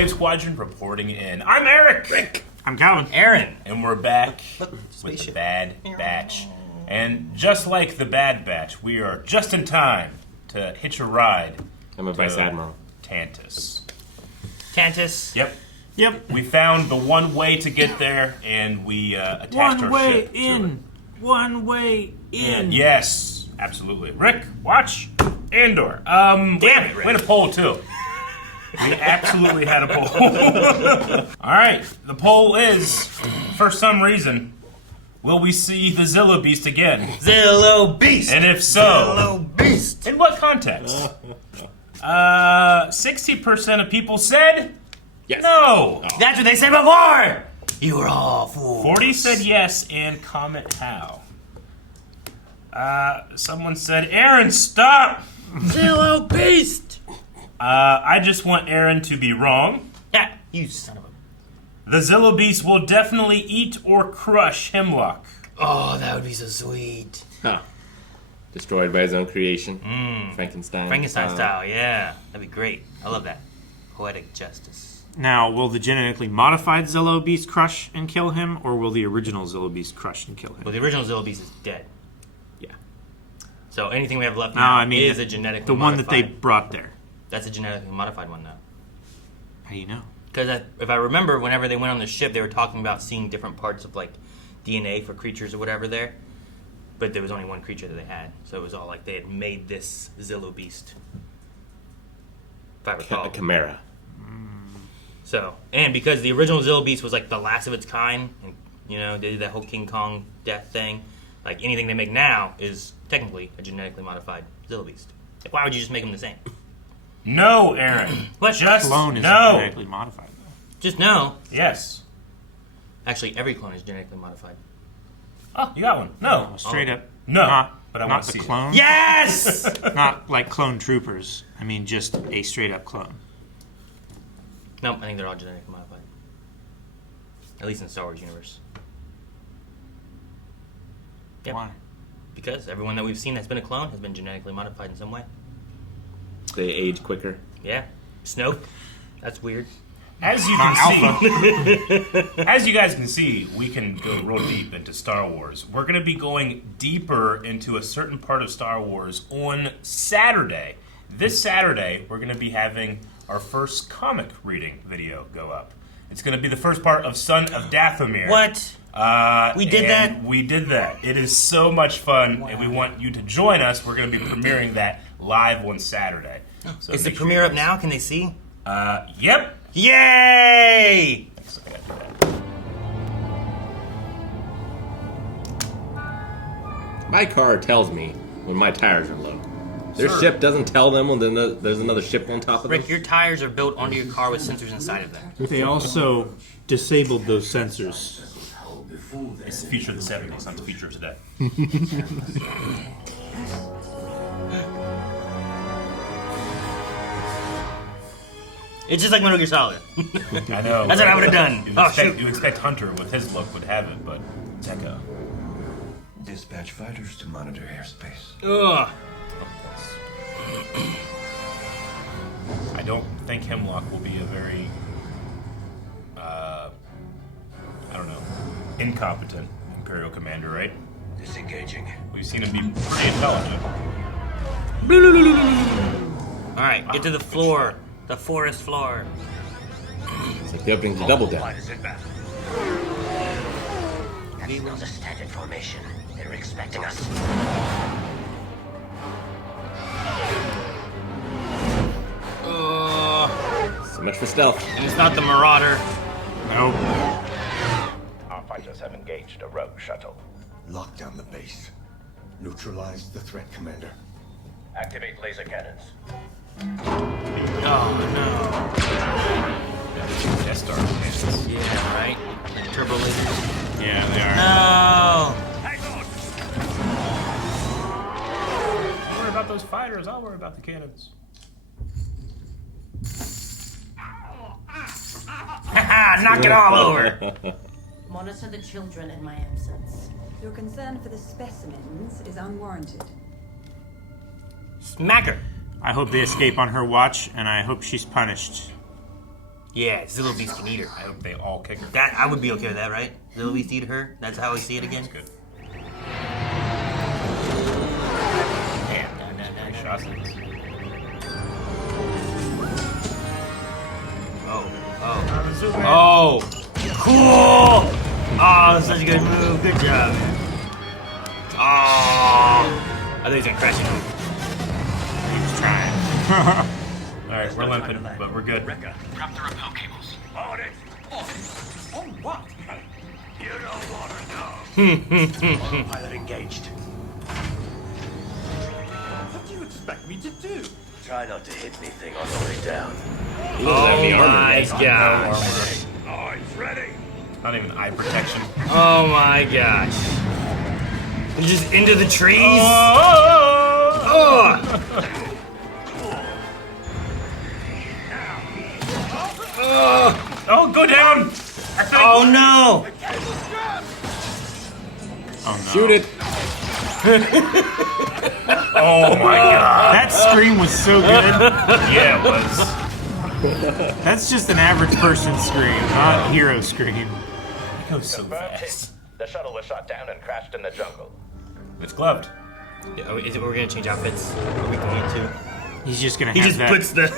Wave Squadron reporting in. I'm Eric. Rick. I'm Calvin. Aaron. And we're back with the Bad Batch. And just like the Bad Batch, we are just in time to hitch a ride. I'm a Vice Admiral. Tantus. Yep. We found the one way to get there, and we attached our ship to it. One way in. Yes, absolutely. Rick, watch Andor. Damn it, Rick. We had a poll, too. We absolutely had a poll. All right, the poll is, for some reason, will we see the ZILLO Beast again? ZILLO Beast! And if so, ZILLO Beast! in what context? 60% of people said Yes. no. That's what they said before! You were all fools. 40 said yes, and comment how. Someone said, Aaron, stop! ZILLO Beast! I just want Aaron to be wrong. Yeah, you son of a... The ZILLO Beast will definitely eat or crush Hemlock. Oh, that would be so sweet. Huh. Destroyed by his own creation. Frankenstein. Frankenstein style, yeah. That'd be great. I love that. Poetic justice. Now, will the genetically modified ZILLO Beast crush and kill him, or will the original ZILLO Beast crush and kill him? Well, the original ZILLO Beast is dead. Yeah. So anything we have left No, now I mean is a genetically the one that they modified. brought there. That's a genetically modified one, though. How do you know? Because if I remember, whenever they went on the ship, they were talking about seeing different parts of, like, DNA for creatures or whatever there. But there was only one creature that they had. So it was all like they had made this ZILLO Beast. If I recall. A chimera. So, and because the original ZILLO Beast was like the last of its kind, and you know, they did that whole King Kong death thing, like anything they make now is technically a genetically modified ZILLO Beast. Like, why would you just make them the same? No, Aaron. What? Just Clone is no. genetically modified, though. Just no. Yes. Actually, every clone is genetically modified. Oh, you got one. No. Straight up. No, Not, but I not want to the see it. clone. Yes! Not like clone troopers. I mean, just a straight up clone. Nope, I think they're all genetically modified. At least in the Star Wars universe. Yep. Why? Because everyone that we've seen that's been a clone has been genetically modified in some way. They age quicker. Yeah. Snoke. That's weird. As you can see, as you guys can see, we can go real deep into Star Wars. We're going to be going deeper into a certain part of Star Wars on Saturday. This Saturday, we're going to be having our first comic reading video go up. It's going to be the first part of Son of Dathomir. What? We did that? We did that. It is so much fun, and we want you to join us. We're going to be premiering that live on Saturday. So Is the make sure premiere you up now? Can they see? Yep. Yay! My car tells me when my tires are low. Their ship doesn't tell them when there's another ship on top of them. Rick, your tires are built onto your car with sensors inside of them. They also disabled those sensors. It's the future of the 70s, not the future of today. It's just like Metal Gear Solid. I know. That's what I would have done. You expect Hunter with his look would have it, but Tekka. Dispatch fighters to monitor airspace. Ugh. I don't think Hemlock will be a very, I don't know, incompetent Imperial commander, right? Disengaging. We've seen him be pretty intelligent. Alright, get to the floor. The forest floor. It's like the opening to Double Down. Fighters in battle. That's not a standard formation. They're expecting us. So much for stealth. And it's not the Marauder. Nope. Our fighters have engaged a rogue shuttle. Lock down the base. Neutralize the threat, Commander. Activate laser cannons. Oh no. Death Star cannons. Yeah, right? Like turbo lasers. Yeah, they are. No! Don't worry about those fighters, I'll worry about the cannons. Haha, knock it all over! Monitor the children in my absence. Your concern for the specimens is unwarranted. Smack her! I hope they escape on her watch, and I hope she's punished. Yeah, Zillo Beast can eat her. I hope they all kick her. That I would be okay with that, right? Zillo Beast eat her. That's how I see it again. That's good. Damn. Three shots at this. Oh, cool! Oh, such a good move. Good job, man. Oh, I think he's gonna crash into him. He was trying. Alright, we're limping, but we're good. Wrecker, grab the rappel cables. On it. On what? You don't want to know. Autopilot engaged. What do you expect me to do? Try not to hit anything on the way down. Oh my gosh. Oh, it's ready. Not even eye protection. Oh my gosh. And just into the trees. Oh! Oh, go down! Oh no! Oh no. Shoot it! Oh my god! That scream was so good. Yeah, it was. That's just an average person scream, not hero scream. It goes so Confirmed hit. fast. The shuttle was shot down and crashed in the jungle. It's gloved. Yeah, is it, we're gonna change outfits? Are we going to? He's just gonna He have just that. puts the.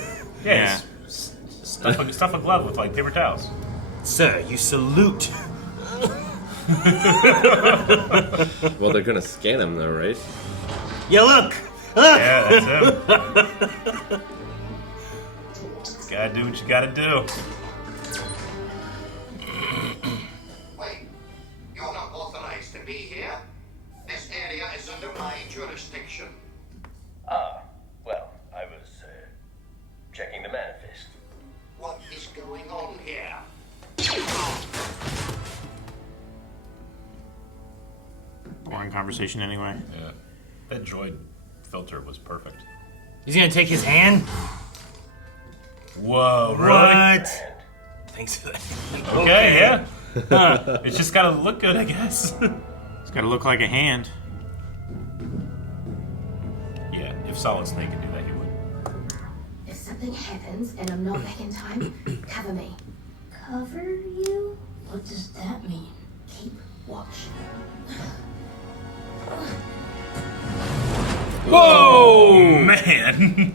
Yeah. Stuff a glove with like paper towels. Sir, you salute. Well, they're gonna scan him though, right? Yeah, look. Yeah, that's him. Gotta do what you gotta do. Wait, you're not authorized to be here. This area is under my jurisdiction. Ah, well, I was checking the manifest. What is going on here? Boring conversation anyway. Yeah. That droid filter was perfect. He's gonna take his hand. Whoa, really? What? Thanks for that. Okay, yeah. It's just gotta look good, I guess. It's gotta look like a hand. Yeah, if Solid Snake could do that, he would. If something happens and I'm not back in time, cover me. Cover you? What does that mean? Keep watch. Whoa, man!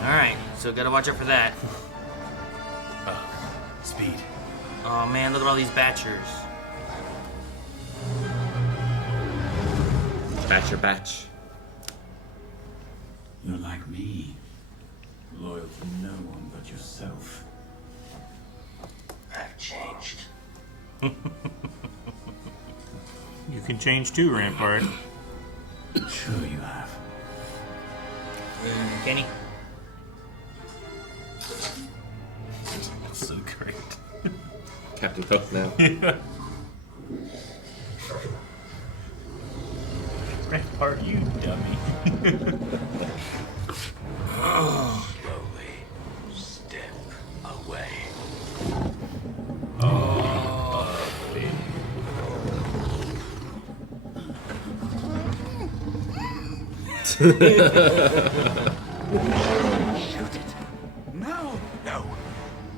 Alright, so gotta watch out for that. Speed. Oh man, look at all these batchers. Batch your batch. You're like me. Loyal to no one but yourself. I've changed. You can change too, Rampart. Sure you have. Kenny? That's so great. Captain Hook now. Rampart, you dummy. Slowly step away. Shoot it. No. No.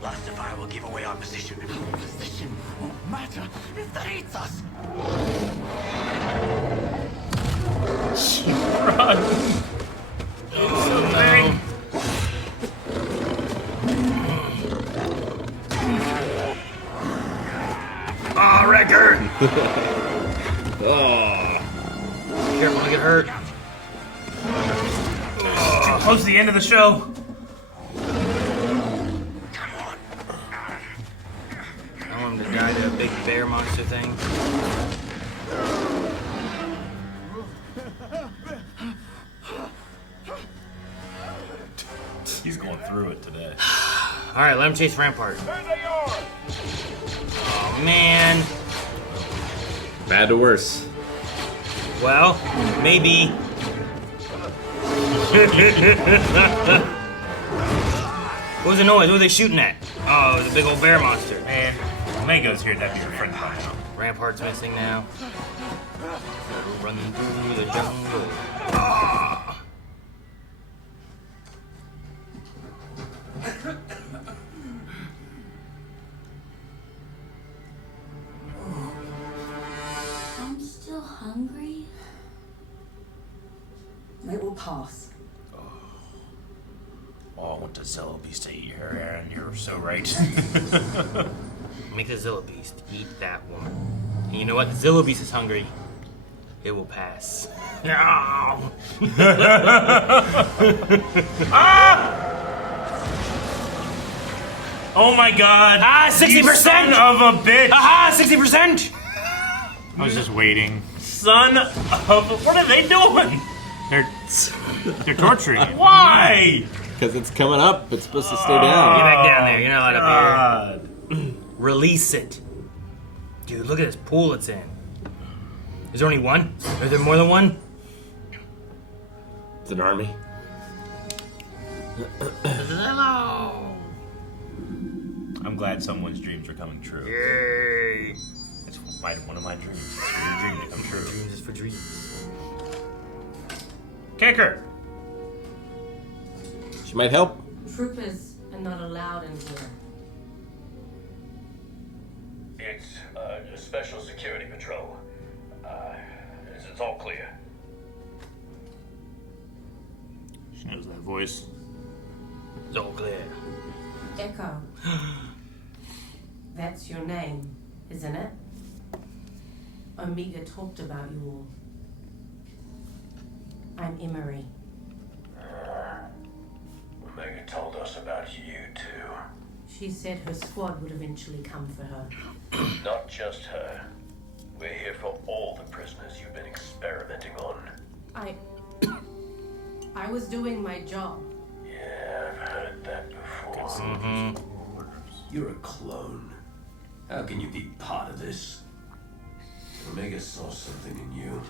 Blaster fire will give away our position. Position won't matter if they eats us. Run! Oh, Wrecker! Oh, Careful, don't get hurt. Too close to the end of the show. I want him to die to a big bear monster thing. He's going through it today. Alright, let him chase Rampart. There they are! Oh man. bad to worse. Well, maybe. What was the noise? What were they shooting at? Oh, it was a big old bear monster. Man, Omega's here to be your friend by now. Rampart's missing now. Running through the jungle. Ah! hungry? It will pass. Oh, I want the Zillo Beast to eat her, Aaron. You're so right. Make the Zillo Beast eat that woman. And you know what? The Zillo Beast is hungry. It will pass. No! Oh my god! 60%! You son of a bitch! Aha! 60%! I was just waiting. Son of... What are they doing? They're torturing you. Why? Because it's coming up. It's supposed to stay Get down. back down there. You're not allowed up God. here. Release it. Dude, look at this pool it's in. Is there only one? Is there more than one? It's an army. Hello. I'm glad someone's dreams are coming true. Yay. It's one of my dreams. It's for your dream to come true. Dreams is for dreams. Kicker! She might help. Troopers are not allowed in here. It's a special security patrol. It's all clear. She knows that voice. It's all clear. Echo. That's your name, isn't it? Omega talked about you all. I'm Emery. Omega told us about you too. She said her squad would eventually come for her. Not just her. We're here for all the prisoners you've been experimenting on. I was doing my job. Yeah, I've heard that before. You're a clone. How can you be part of this? Omega saw something in you.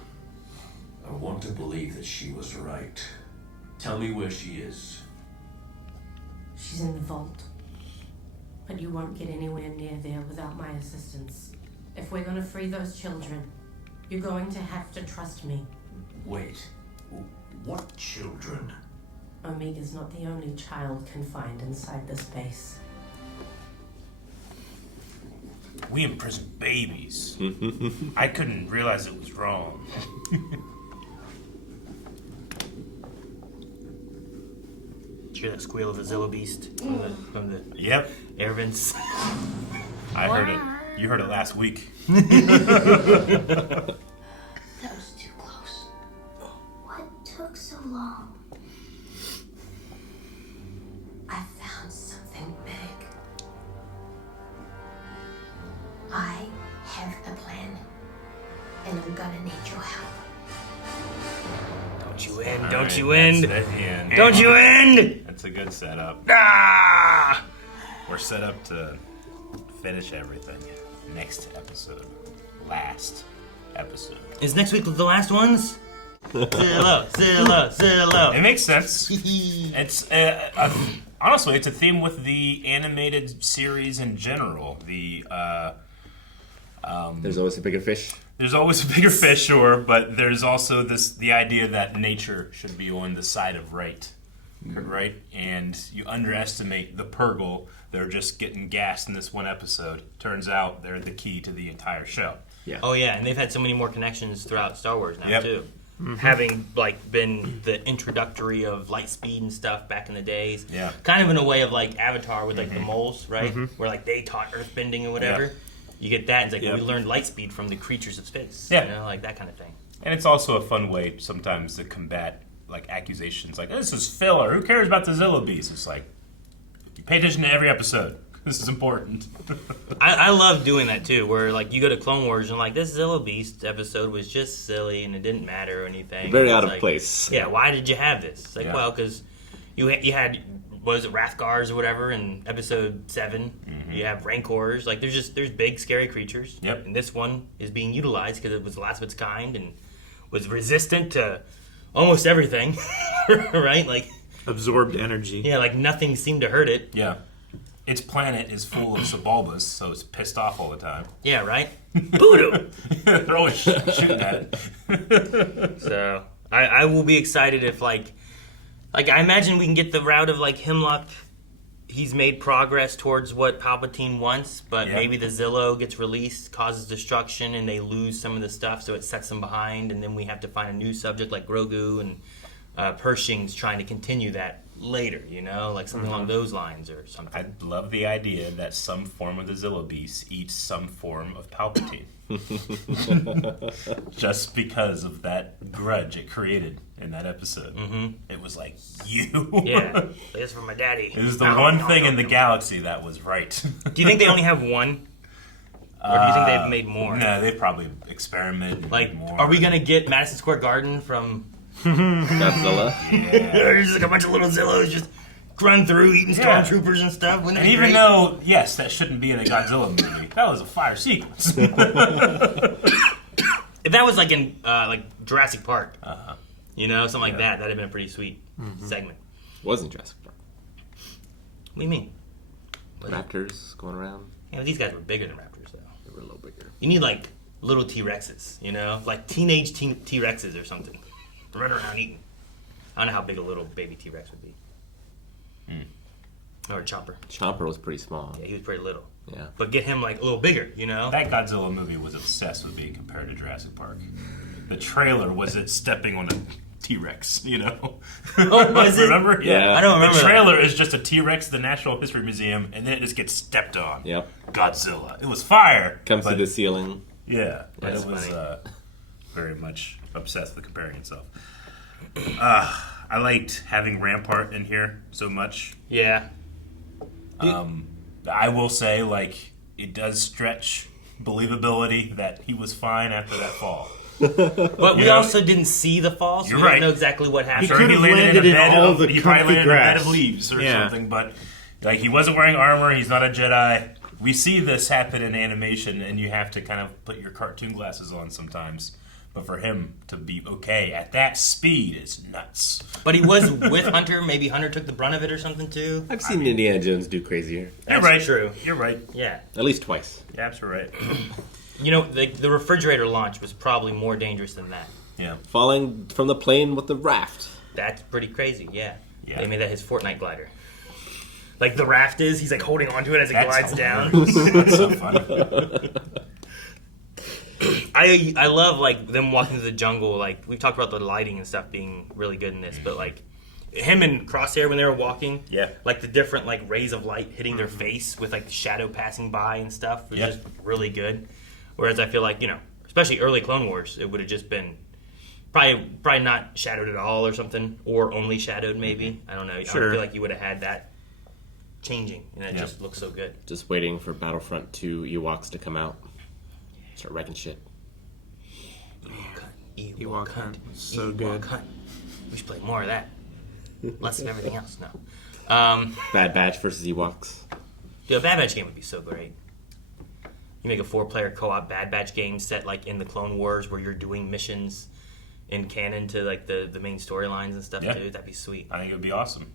I want to believe that she was right. Tell me where she is. She's in the vault. But you won't get anywhere near there without my assistance. If we're gonna free those children, you're going to have to trust me. Wait. What children? Omega's not the only child confined inside this base. We imprison babies. I couldn't realize it was wrong. Did you hear that squeal of the Zillo Beast from the Yep. air vents? I heard it. You heard it last week. That was too close. What took so long? I found something big. I have a plan, and I'm gonna need your help. Don't you end! All Don't right, you end! that's the end. Don't you end! That's a good setup. Ah! We're set up to finish everything. Next episode. Last episode. Is next week the last ones? Zillo. It makes sense. It's honestly, it's a theme with the animated series in general. There's always a bigger fish. There's always a bigger fish, sure, but there's also the idea that nature should be on the side of right, right? And you underestimate the Purgle. They're just getting gassed in this one episode. Turns out they're the key to the entire show. Yeah. Oh yeah, and they've had so many more connections throughout Star Wars now Yep. too. Having been the introductory of light speed and stuff back in the days. Yeah. Kind of in a way of like Avatar with like the moles, right? Where like they taught earthbending or whatever. Yep. You get that, and it's like Yep. we learned light speed from the creatures of space. Yeah. You know, like that kind of thing. And it's also a fun way sometimes to combat like accusations like, this is filler. Who cares about the Zillo Beast? It's like, you pay attention to every episode. This is important. I love doing that too, where like you go to Clone Wars and like this Zillo Beast episode was just silly and it didn't matter or anything. Very It's out of like, place. Yeah, why did you have this? It's like, Yeah. well, because you had was it Rathgars or whatever in episode 7. You have Rancors. Like there's big scary creatures. Yep. And this one is being utilized because it was the last of its kind and was resistant to almost everything, right? Like Absorbed energy. yeah, like nothing seemed to hurt it. Yeah. Its planet is full of subalbus, so it's pissed off all the time. Yeah, right. Voodoo. They're always shooting at it. So I will be excited if like I imagine we can get the route of like Hemlock he's made progress towards what Palpatine wants, but maybe the Zillo gets released, causes destruction, and they lose some of the stuff, so it sets them behind, and then we have to find a new subject like Grogu, and Pershing's trying to continue that later, you know, like something along those lines or something. I love the idea that some form of the Zillo Beast eats some form of Palpatine. Just because of that grudge it created in that episode. It was like, you. Yeah, this is for my daddy. It was the one thing in the galaxy that was right. Do you think they only have one? Or do you think they've made more? No, they probably experimented and Like, made more. are we going to get Madison Square Garden from... Godzilla. There's like a bunch of little Zillos just run through eating stormtroopers and stuff. Wouldn't that And be even great? though, yes, that shouldn't be in a Godzilla movie, that was a fire sequence. If that was like in like Jurassic Park, you know, something like that, that'd have been a pretty sweet segment. Wasn't Jurassic Park. What do you mean? Raptors going around. Yeah, but these guys were bigger than raptors, though. They were a little bigger. You need like little T-Rexes, you know, like teenage T-Rexes or something, run around eating. I don't know how big a little baby T-Rex would be. Or a Chopper. Chopper was pretty small. Yeah, he was pretty little. Yeah. But get him like a little bigger, you know. That Godzilla movie was obsessed with being compared to Jurassic Park. The trailer was it stepping on a T-Rex, you know? Oh, was it? Remember? Yeah. I don't remember. The trailer is just a T-Rex at the Natural History Museum, and then it just gets stepped on. Yep. Godzilla. It was fire. Comes but, to the ceiling. Yeah, but That's it was funny. very much obsessed with comparing itself. I liked having Rampart in here so much. Yeah. I will say, like, it does stretch believability that he was fine after that fall. But we also didn't see the fall, so You're we don't right. know exactly what happened. Sure, he could've landed landed in in a bed all of, the he probably comfy landed in a bed grass. of leaves or Yeah. something, but like he wasn't wearing armor, he's not a Jedi. We see this happen in animation, and you have to kind of put your cartoon glasses on sometimes. But for him to be okay at that speed is nuts. But he was with Hunter. Maybe Hunter took the brunt of it or something too. I've seen Indiana Jones do crazier. You're That's right. true. You're right. Yeah. At least twice. You're absolutely right. You know, the refrigerator launch was probably more dangerous than that. Yeah. Falling from the plane with the raft. That's pretty crazy, yeah. Yeah. They made that his Fortnite glider. Like the raft is, he's like holding onto it as it That's glides down. That's so funny. I love like them walking through the jungle. Like we've talked about the lighting and stuff being really good in this, but like him and Crosshair when they were walking, Yeah. like the different like rays of light hitting their face with like the shadow passing by and stuff was Yeah. just really good. Whereas I feel like, you know, especially early Clone Wars, it would have just been probably not shadowed at all or something, or only shadowed maybe. I don't know. I Sure. don't feel like you would have had that changing, and it Yeah. just looks so good. Just waiting for Battlefront 2 Ewoks to come out. Start wrecking shit. Ewok Hunt. So Ewok good. Hunt. We should play more of that. Less of everything else. No. Bad Batch versus Ewoks. Dude, a Bad Batch game would be so great. You make a 4-player co-op Bad Batch game set like in the Clone Wars where you're doing missions in canon to like the main storylines and stuff, Yeah. dude. That'd be sweet. I think it would be awesome.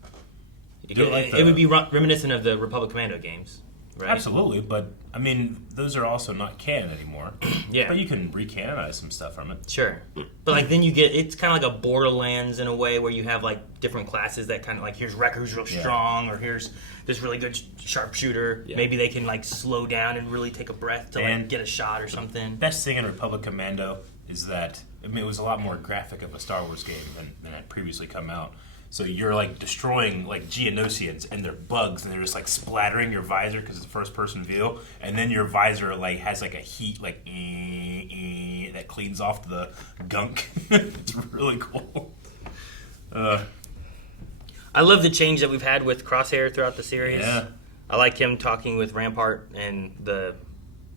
It, Do it like it would be reminiscent of the Republic Commando games, right? Absolutely, but I mean, those are also not canon anymore. Yeah. But you can recanonize some stuff from it. Sure. But like then you get, it's kind of like a Borderlands in a way where you have like different classes that kind of like, here's Wrecker who's real strong, or here's this really good sharpshooter. Yeah. Maybe they can like slow down and really take a breath to like And- get a shot or something. Best thing in Republic Commando is that, I mean, it was a lot more graphic of a Star Wars game than had previously come out. So you're like destroying like Geonosians and they're bugs and they're just like splattering your visor because it's first person view, and then your visor like has like a heat like that cleans off the gunk. It's really cool. I love the change that we've had with Crosshair throughout the series. Yeah. I like him talking with Rampart and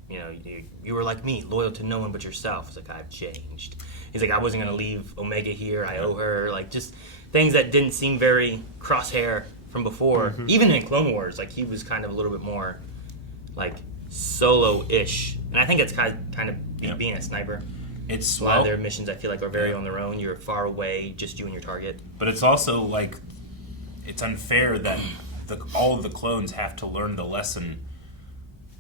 you were like me, loyal to no one but yourself. It's like, I've changed. He's like, I wasn't going to leave Omega here. I owe her. Like, just things that didn't seem very Crosshair from before. Mm-hmm. Even in Clone Wars, like, he was kind of a little bit more, like, solo-ish. And I think it's kind of being a sniper. It's A lot of their missions, I feel like, are very on their own. You're far away, just you and your target. But it's also like it's unfair that all of the clones have to learn the lesson.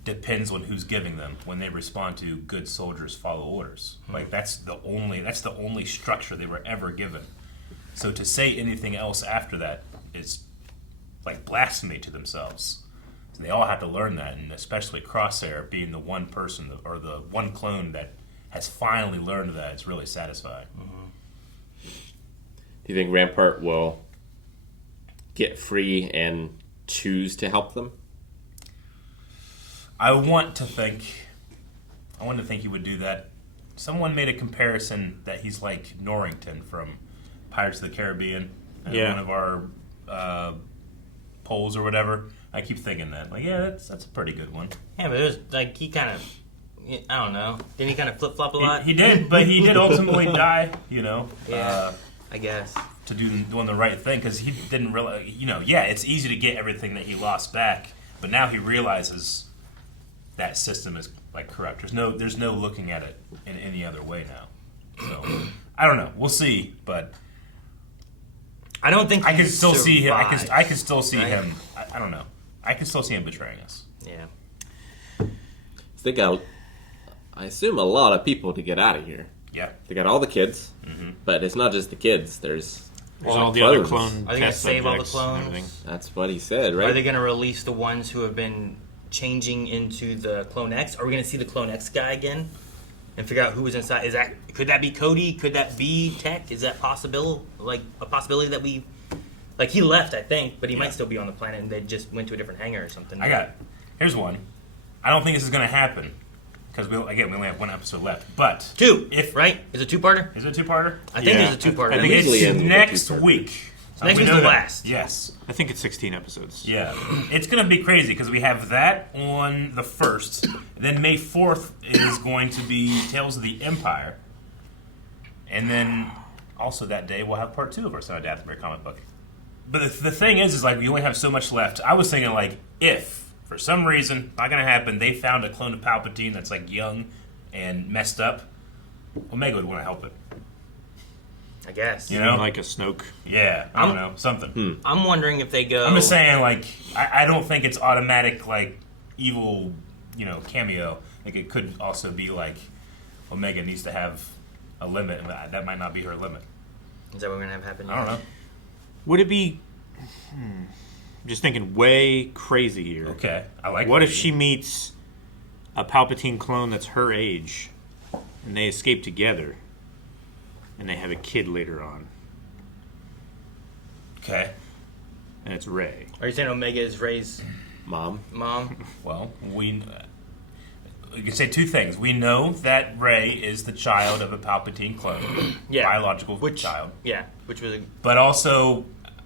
Depends on who's giving them. When they respond to good soldiers follow orders. Like that's the only structure they were ever given. So to say anything else after that is like blasphemy to themselves. So they all have to learn that, and especially Crosshair being the one person or the one clone that has finally learned that. It's really satisfying. Do you think Rampart will get free and choose to help them? I want to think he would do that. Someone made a comparison that he's like Norrington from Pirates of the Caribbean. One of our polls or whatever. I keep thinking that. Like, yeah, that's a pretty good one. Yeah, but it was like he kind of, I don't know. Didn't he kind of flip-flop a lot? He did, but he did ultimately die, you know. Yeah, I guess. To doing the right thing, because he didn't realize, you know, yeah, it's easy to get everything that he lost back, but now he realizes that system is like corrupt. There's no looking at it in any other way now. So I don't know. We'll see, but I don't think I can still see him. I can still see right? him. I don't know. I can still see him betraying us. Yeah. They got, I assume, a lot of people to get out of here. Yeah. They got all the kids, but it's not just the kids. There's all the other clone. Are they going to save all the clones? That's what he said, right? Are they going to release the ones who have been changing into the Clone X? Are we going to see the Clone X guy again and figure out who was inside? Could that be Cody? Could that be Tech? Is that possible? Like a possibility that we, like he left, I think, but he might still be on the planet and they just went to a different hangar or something. Here's one. I don't think this is going to happen because we only have one episode left. But right? Is it a two-parter? Is it a two-parter? I think there's a two-parter. I think it's next week. Next week's the last. Yes. I think it's 16 episodes. Yeah. It's going to be crazy because we have that on the 1st. Then May 4th is going to be Tales of the Empire. And then also that day we'll have part 2 of our Son of Dathomir comic book. But the thing is like we only have so much left. I was thinking like if, for some reason, not going to happen, they found a clone of Palpatine that's like young and messed up, Omega would want to help it. I guess. You know? Like a Snoke. Yeah, I don't know. Something. I'm wondering if they go... I'm just saying, like, I don't think it's automatic, like, evil, you know, cameo. Like, it could also be, like, Omega needs to have a limit, and that might not be her limit. Is that what we're going to have happen? I don't know. Would it be... just thinking way crazy here. Okay, I like What if crazy. she meets a Palpatine clone that's her age, and they escape together, and they have a kid later on? Okay. And it's Rey. Are you saying Omega is Rey's mom? Well, we can say two things. We know that Rey is the child of a Palpatine clone. Biological child. Yeah, which was... But also,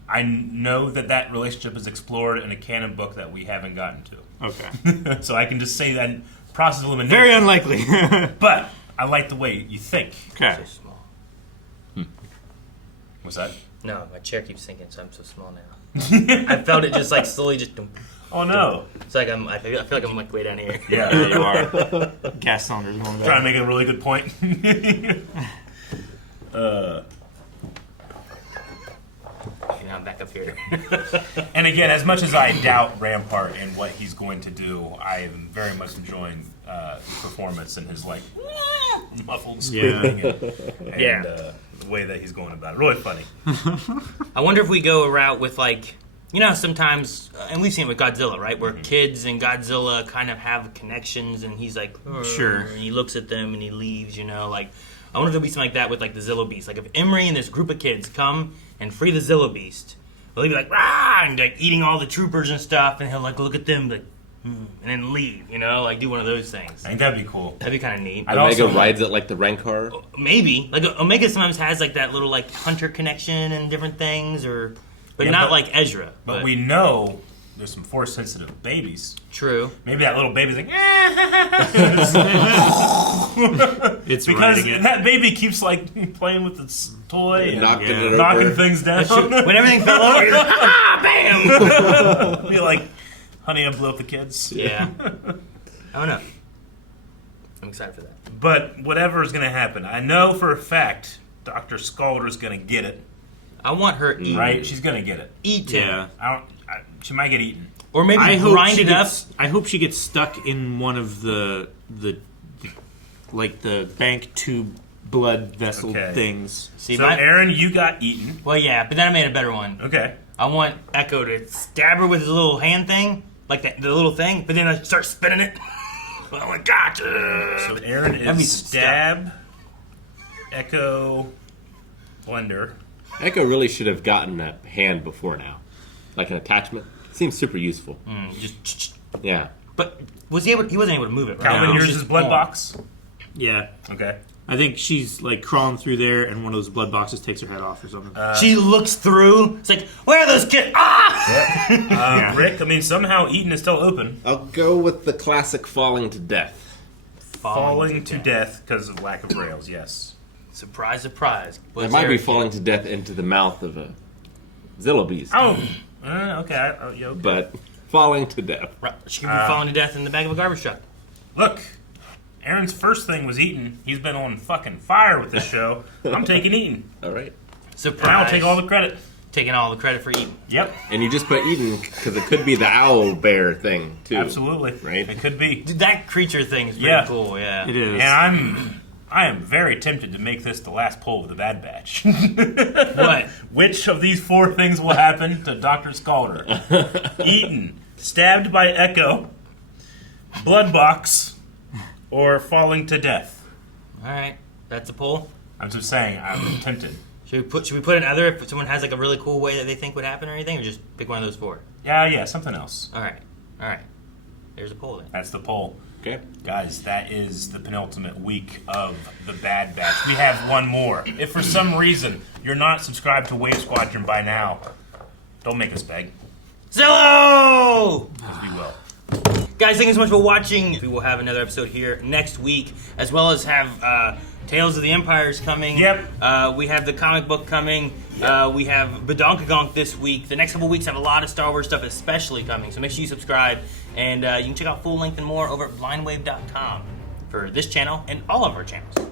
I know that relationship is explored in a canon book that we haven't gotten to. Okay. So I can just say that process of elimination. Very unlikely. But I like the way you think. Okay. So small. What's that? No, my chair keeps sinking, so I'm so small now. I felt it just like slowly just... Oh no! It's like I feel like I'm like way down here. Yeah, there you are. Gas cylinders going down. Trying to make a really good point. I'm back up here. And again, as much as I doubt Rampart and what he's going to do, I am very much enjoying his performance and his like muffled screaming and the way that he's going about it. Really funny. I wonder if we go a route with like, you know, sometimes, and we've seen it with Godzilla, right? Where kids and Godzilla kind of have connections, and he's like, sure, and he looks at them and he leaves, you know, like. I wonder if there'll be something like that with like the Zillo Beast. Like if Emery and this group of kids come and free the Zillo Beast, will he be like, rah, and like eating all the troopers and stuff, and he'll like look at them like, and then leave, you know, like do one of those things. I think that'd be cool. That'd be kind of neat. Omega rides it like the Rancor. Maybe like Omega sometimes has like that little like hunter connection and different things, but not like Ezra. But we know there's some force sensitive babies. True. Maybe that little baby's like, it's because that baby keeps like playing with its toy and knocking things down. When everything fell over, you're like, bam! Be like, honey, I blew up the kids. Yeah. I don't know. I'm excited for that. But whatever is going to happen, I know for a fact Dr. Scalder's going to get it. I want her eaten. Right? She's going to get it. Eaten. Yeah. She might get eaten. Or maybe grind it up. I hope she gets stuck in one of the like the bank tube blood vessel things. See, so Aaron, you got eaten. Well, yeah, but then I made a better one. Okay. I want Echo to stab her with his little hand thing, like the little thing, but then I start spinning it. Oh my god! So Aaron is stab, Echo, blender. Echo really should have gotten a hand before now, like an attachment. Seems super useful. Just Yeah. But was he able? He wasn't able to move it. Right? Calvin, No, it was yours just is blood on. box. Yeah. Okay. I think she's like crawling through there, and one of those blood boxes takes her head off or something. She looks through. It's like, where are those kids? Ah! Rick, I mean, somehow Eden is still open. I'll go with the classic falling to death. Falling to death because of lack of rails, yes. Surprise, surprise. It might be falling to death into the mouth of a ZILLO beast. Oh, okay. Yeah, okay. But falling to death. She could be falling to death in the back of a garbage truck. Look, Aaron's first thing was Eaton. He's been on fucking fire with this show. I'm taking Eaton. All right. Surprise. And I'll take all the credit. Taking all the credit for Eden. Yep. And you just put Eden because it could be the owl bear thing too. Absolutely. Right? It could be. Dude, that creature thing is pretty cool, yeah. It is. And I am very tempted to make this the last poll of the Bad Batch. What? Which of these 4 things will happen to Dr. Scalder? Eaten, stabbed by Echo, blood box, or falling to death? Alright, that's a poll. I'm just saying, I'm tempted. Should we put another if someone has like a really cool way that they think would happen or anything, or just pick one of those 4? Yeah, something else. Alright. There's a poll then. That's the poll. Okay. Guys, that is the penultimate week of the Bad Batch. We have one more. If for some reason you're not subscribed to Wave Squadron by now, don't make us beg. ZILLO! Because we will. Guys, thank you so much for watching. We will have another episode here next week, as well as have Tales of the Empires coming. Yep. We have the comic book coming. We have Badonkagonk this week. The next couple weeks have a lot of Star Wars stuff especially coming, so make sure you subscribe. And you can check out full length and more over at blindwave.com for this channel and all of our channels.